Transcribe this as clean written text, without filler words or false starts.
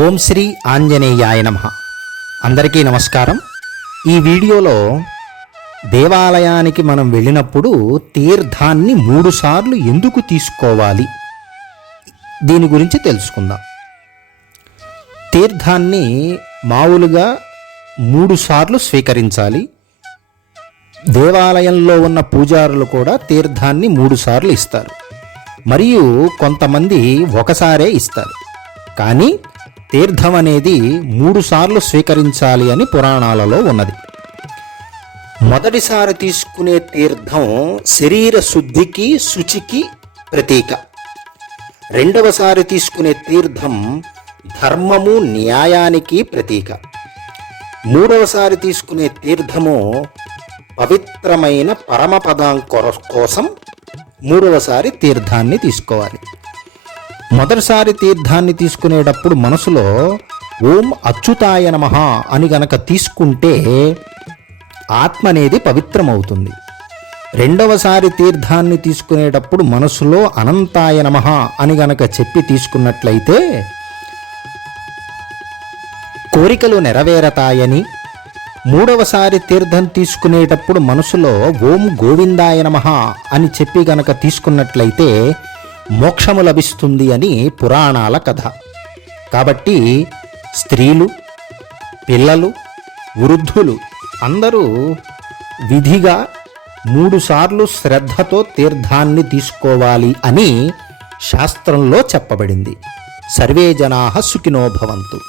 ఓం శ్రీ ఆంజనేయాయ నమః. అందరికీ నమస్కారం. ఈ వీడియోలో దేవాలయానికి మనం వెళ్ళినప్పుడు తీర్థాన్ని 3 సార్లు ఎందుకు తీసుకోవాలి దీని గురించి తెలుసుకుందాం. తీర్థాన్ని మామూలుగా 3 సార్లు స్వీకరించాలి. దేవాలయంలో ఉన్న పూజారులు కూడా తీర్థాన్ని 3 సార్లు ఇస్తారు. మరియు కొంతమంది ఒకసారే ఇస్తారు. కానీ తీర్థం అనేది 3 సార్లు స్వీకరించాలి అని పురాణాలలో ఉన్నది. మొదటిసారి తీసుకునే తీర్థం శరీర శుద్ధికి శుచికి ప్రతీక. రెండవసారి తీసుకునే తీర్థం ధర్మము న్యాయానికి ప్రతీక. మూడవసారి తీసుకునే తీర్థము పవిత్రమైన పరమపదం కోసం మూడవసారి తీర్థాన్ని తీసుకోవాలి. మొదటిసారి తీర్థాన్ని తీసుకునేటప్పుడు మనసులో ఓం అచ్యుతాయ నమః అని గనక తీసుకుంటే ఆత్మ అనేది పవిత్రమవుతుంది. రెండవసారి తీర్థాన్ని తీసుకునేటప్పుడు మనసులో అనంతాయ నమః అని గనక చెప్పి తీసుకున్నట్లయితే కోరికలు నెరవేరతాయని, మూడవసారి తీర్థం తీసుకునేటప్పుడు మనసులో ఓం గోవిందాయ నమః అని చెప్పి గనక తీసుకున్నట్లయితే మోక్షము లభిస్తుంది అని పురాణాల కథ. కాబట్టి స్త్రీలు, పిల్లలు, వృద్ధులు అందరూ విధిగా 3 సార్లు శ్రద్ధతో తీర్థాన్ని తీసుకోవాలి అని శాస్త్రంలో చెప్పబడింది. సర్వే జనాః సుఖినో భవంతు.